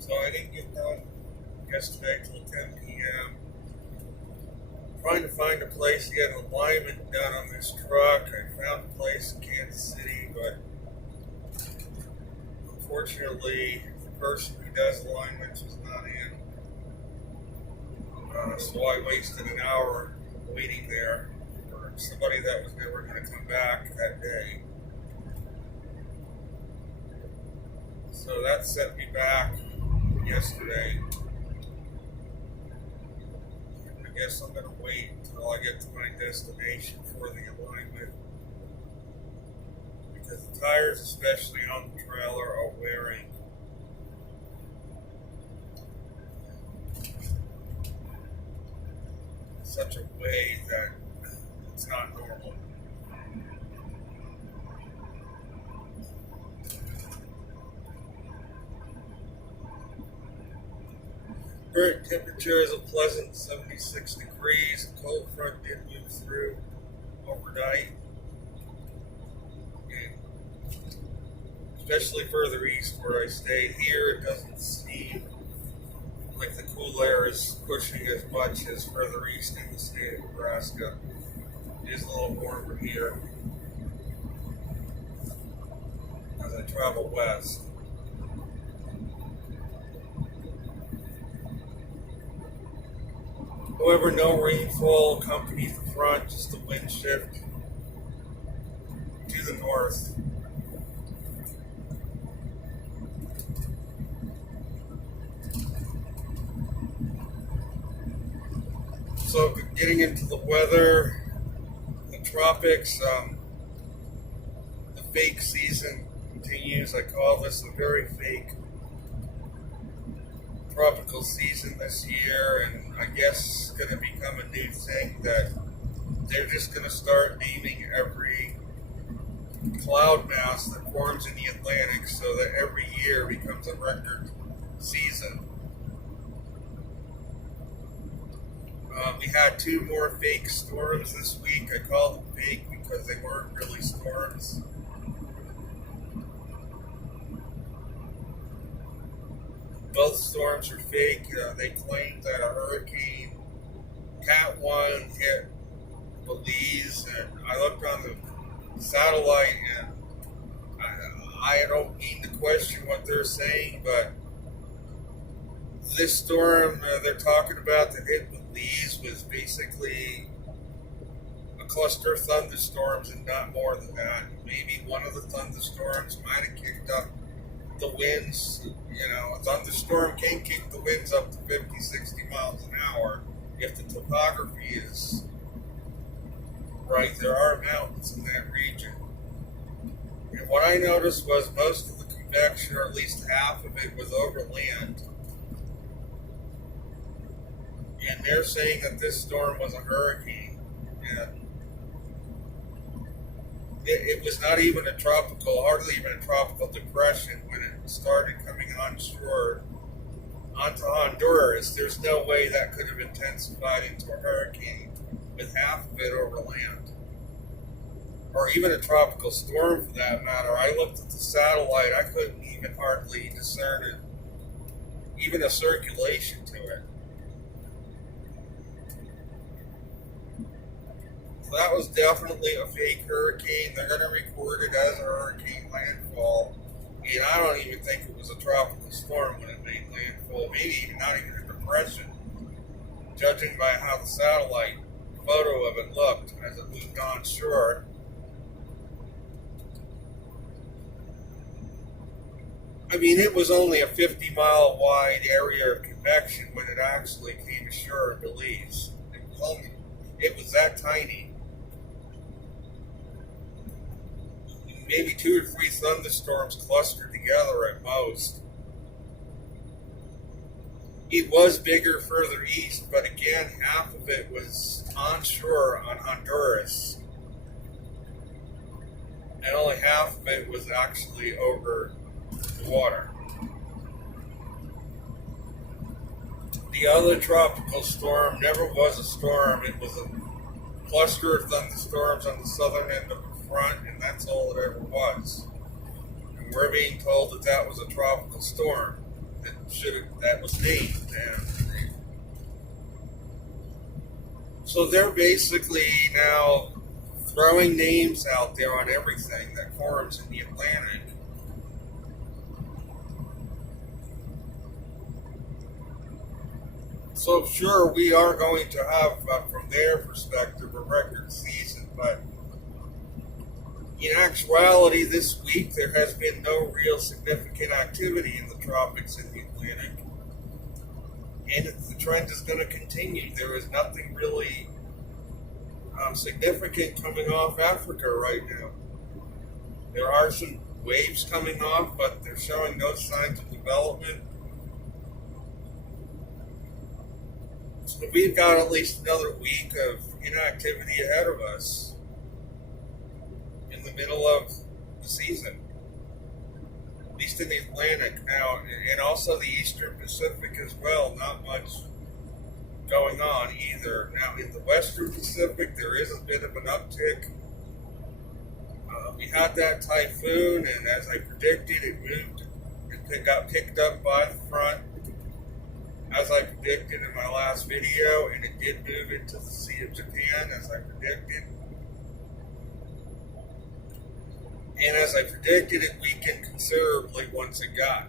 So I didn't get done yesterday till 10 p.m. Trying to find a place to get an alignment done on this truck. I found a place in Kansas City, but unfortunately, the person who does alignments was not in. So I wasted an hour waiting there for somebody that was never going to come back that day. So that set me back yesterday. I guess I'm going to wait until I get to my destination for the alignment. Because the tires, especially on the trailer, are wearing. Such a way that it's not normal. Current temperature is a pleasant 76 degrees. The cold front did move through overnight. And especially further east where I stayed here, it doesn't seem like the cool air is pushing as much as further east in the state of Nebraska. It is a little warmer here as I travel west. However, no rainfall accompanies the front, just a wind shift to the north. So getting into the weather, the tropics, the fake season continues. I call this a very fake tropical season this year, and I guess it's going to become a new thing that they're just going to start naming every cloud mass that forms in the Atlantic so that every year becomes a record season. We had two more fake storms this week. I call them fake because they weren't really storms. Both storms are fake. They claimed that a hurricane Cat 1 hit Belize, and I looked on the satellite, and I don't mean to question what they're saying, but this storm they're talking about that hit Belize was basically a cluster of thunderstorms and not more than that. Maybe one of the thunderstorms might have kicked up the winds. A thunderstorm can kick the winds up to 50, 60 miles an hour if the topography is right. There are mountains in that region. And what I noticed was most of the convection, or at least half of it, was over land. And they're saying that this storm was a hurricane. And it was not even a tropical, hardly even a tropical depression when it started coming onshore onto Honduras. There's no way that could have intensified into a hurricane with half of it over land. Or even a tropical storm for that matter. I looked at the satellite, I couldn't even hardly discern it, even a circulation to it. So that was definitely a fake hurricane. They're going to record it as a hurricane landfall. And I don't even think it was a tropical storm when it made landfall. Maybe not even a depression, judging by how the satellite photo of it looked as it moved onshore. I mean, it was only a 50-mile wide area of convection when it actually came ashore in Belize. It was that tiny. Maybe 2 or 3 thunderstorms clustered together at most. It was bigger further east, but again, half of it was onshore on Honduras. And only half of it was actually over the water. The other tropical storm never was a storm. It was a cluster of thunderstorms on the southern end of the front, and that's all it ever was. And we're being told that that was a tropical storm. that was named. And so they're basically now throwing names out there on everything that forms in the Atlantic. So sure, we are going to have, from their perspective, a record season, but in actuality, this week there has been no real significant activity in the tropics in the Atlantic. And the trend is going to continue. There is nothing really significant coming off Africa right now. There are some waves coming off, but they're showing no signs of development. So we've got at least another week of inactivity ahead of us in the middle of the season, at least in the Atlantic now, and also the Eastern Pacific as well. Not much going on either. Now in the Western Pacific, there is a bit of an uptick. We had that typhoon, and as I predicted, it moved. It got picked up by the front, as I predicted in my last video, and it did move into the Sea of Japan, as I predicted. And as I predicted, it weakened considerably once it got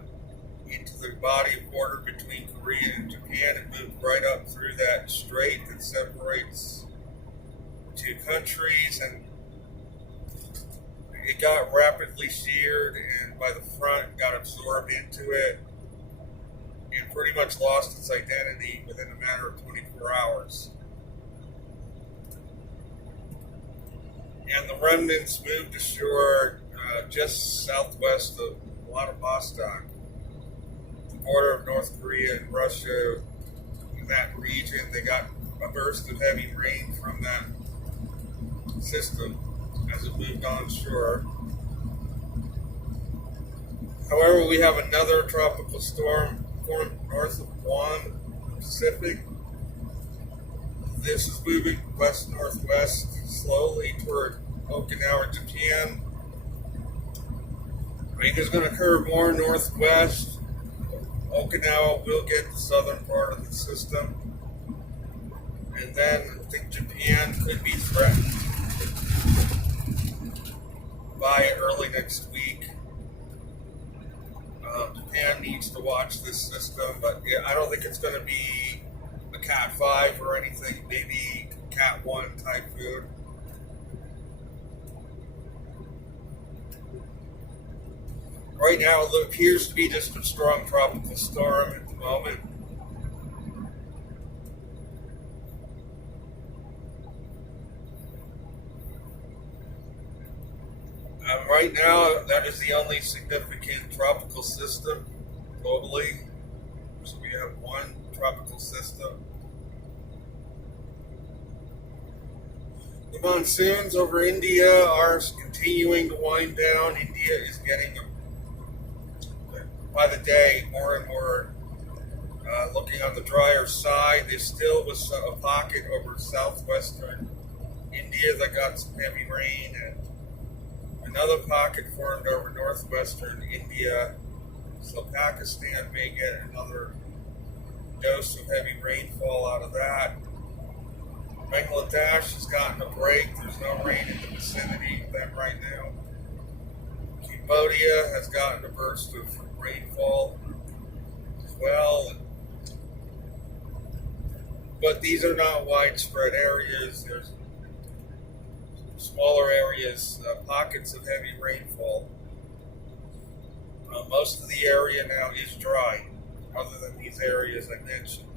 into the body of water between Korea and Japan. It moved right up through that strait that separates the two countries, and it got rapidly sheared, and by the front got absorbed into it, and pretty much lost its identity within a matter of 24 hours. And the remnants moved ashore just southwest of Vladivostok, the border of North Korea and Russia. In that region, they got a burst of heavy rain from that system as it moved onshore. However, we have another tropical storm formed north of Guam, the Pacific. This is moving west-northwest slowly toward Okinawa, Japan. I think it's going to curve more northwest. Okinawa will get the southern part of the system. And then I think Japan could be threatened by it early next week. Japan needs to watch this system, but I don't think it's going to be a Cat 5 or anything, maybe Cat 1 typhoon. Right now, it appears to be just a strong tropical storm at the moment. Right now, that is the only significant tropical system globally. So we have one tropical system. The monsoons over India are continuing to wind down. India is getting, by the day, more and more looking on the drier side. There still was a pocket over southwestern India that got some heavy rain, and another pocket formed over northwestern India. So Pakistan may get another dose of heavy rainfall out of that. Bangladesh has gotten a break. There's no rain in the vicinity of them right now. Cambodia has gotten a burst of rainfall as well. But these are not widespread areas. There's smaller areas, pockets of heavy rainfall. Most of the area now is dry, other than these areas I mentioned.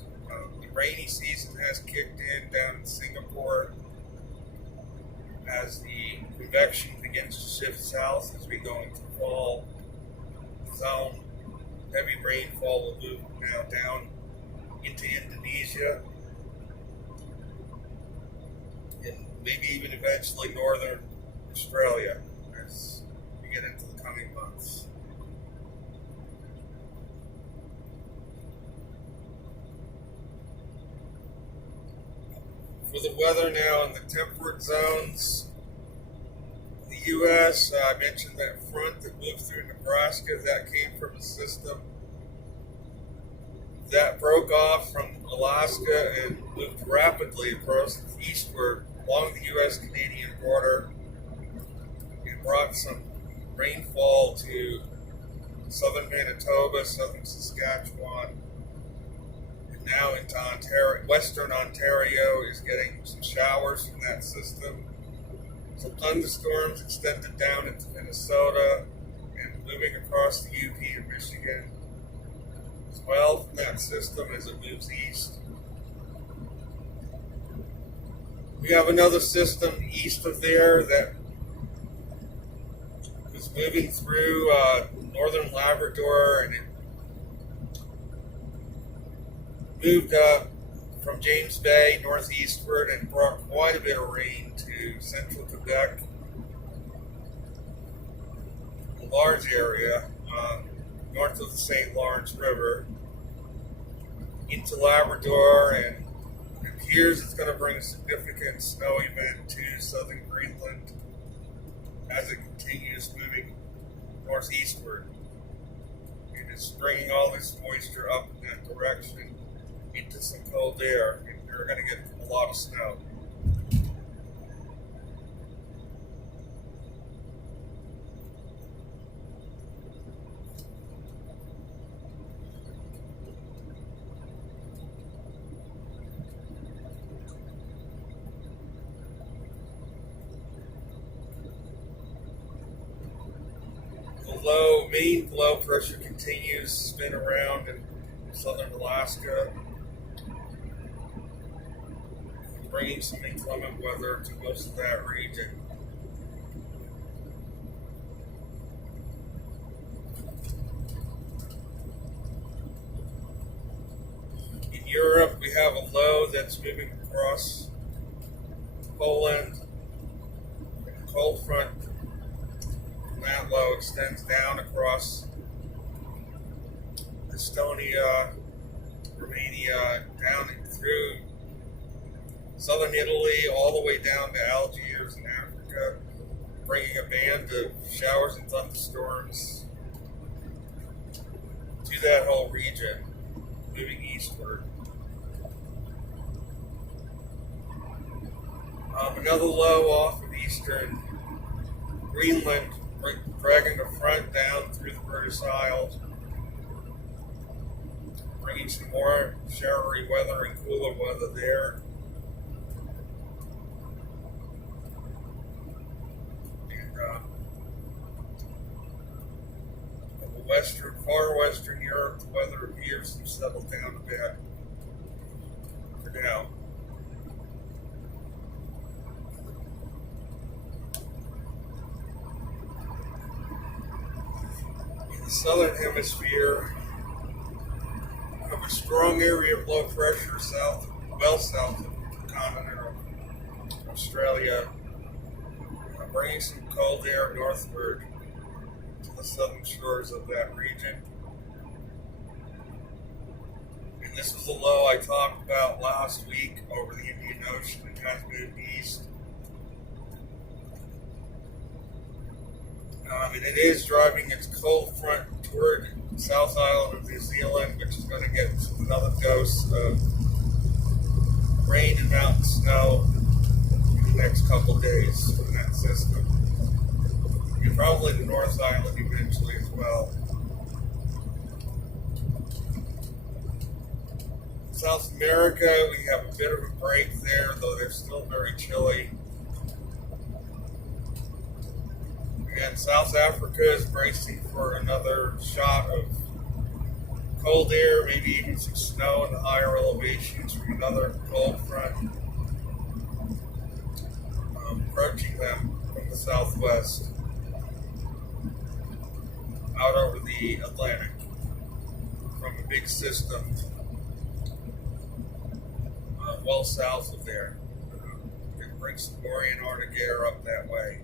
The rainy season has kicked in down in Singapore as the convection begins to shift south as we go into the fall zone. Heavy rainfall will move now down into Indonesia and maybe even eventually northern Australia as we get into the coming months. For the weather now in the temperate zones, in the U.S., I mentioned that front that moved through Nebraska. That came from a system that broke off from Alaska and moved rapidly across eastward along the U.S.-Canadian border. It brought some rainfall to southern Manitoba, southern Saskatchewan, and now into Ontario. Western Ontario is getting some showers from that system. Some thunderstorms extended down into Minnesota and moving across the UP and Michigan as well from that system as it moves east. We have another system east of there that was moving through northern Labrador, and it moved up from James Bay northeastward and brought quite a bit of rain to central Quebec, a large area north of the St. Lawrence River, into Labrador, and it appears it's going to bring a significant snow event to southern Greenland as it continues moving northeastward. It is bringing all this moisture up in that direction into some cold air, and you're going to get a lot of snow. The main low pressure continues to spin around in southern Alaska, bringing some inclement weather to most of that region. In Europe, we have a low that's moving across Poland. The cold front from that low extends down across Estonia, Romania, down through southern Italy, all the way down to Algiers in Africa, bringing a band of showers and thunderstorms to that whole region, moving eastward. Another low off of eastern Greenland, dragging a front down through the British Isles, bringing some more showery weather and cooler weather there. Far western Europe, the weather appears to settle down a bit for now. In the southern hemisphere, we have a strong area of low pressure south of the continent of Australia, bringing some cold air northward to the southern shores of that region. And this was the low I talked about last week over the Indian Ocean and has moved east. And it is driving its cold front toward South Island of New Zealand, which is going to get another dose of rain and mountain snow in the next couple days from that system. And probably the North Island eventually as well. South America, we have a bit of a break there, though they're still very chilly. And South Africa is bracing for another shot of cold air, maybe even some snow in the higher elevations from another cold front approaching them from the southwest out over the Atlantic from a big system well south of there. It can bring some more Antarctic air up that way.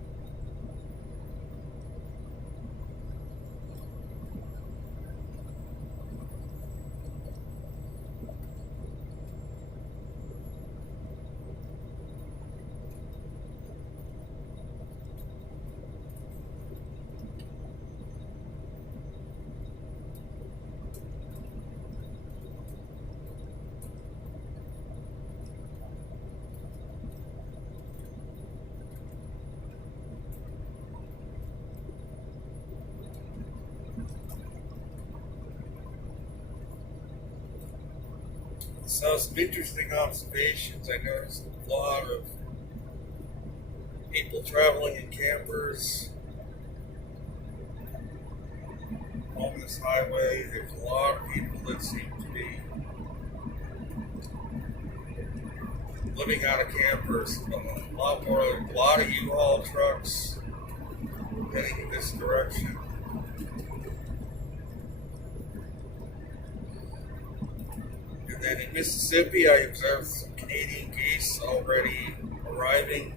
So some interesting observations. I noticed a lot of people traveling in campers on this highway. There's a lot of people that seem to be living out of campers. A lot of U-Haul trucks heading in this direction. And then in Mississippi, I observed some Canadian geese already arriving.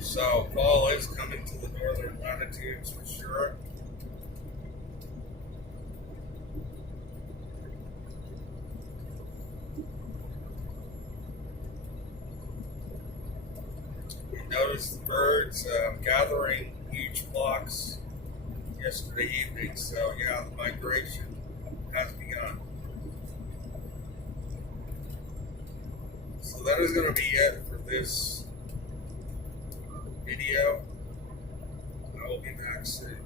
So fall is coming to the northern latitudes for sure. We noticed the birds gathering huge flocks yesterday evening. So yeah, the migration has begun. So that is going to be it for this video. I will be back soon.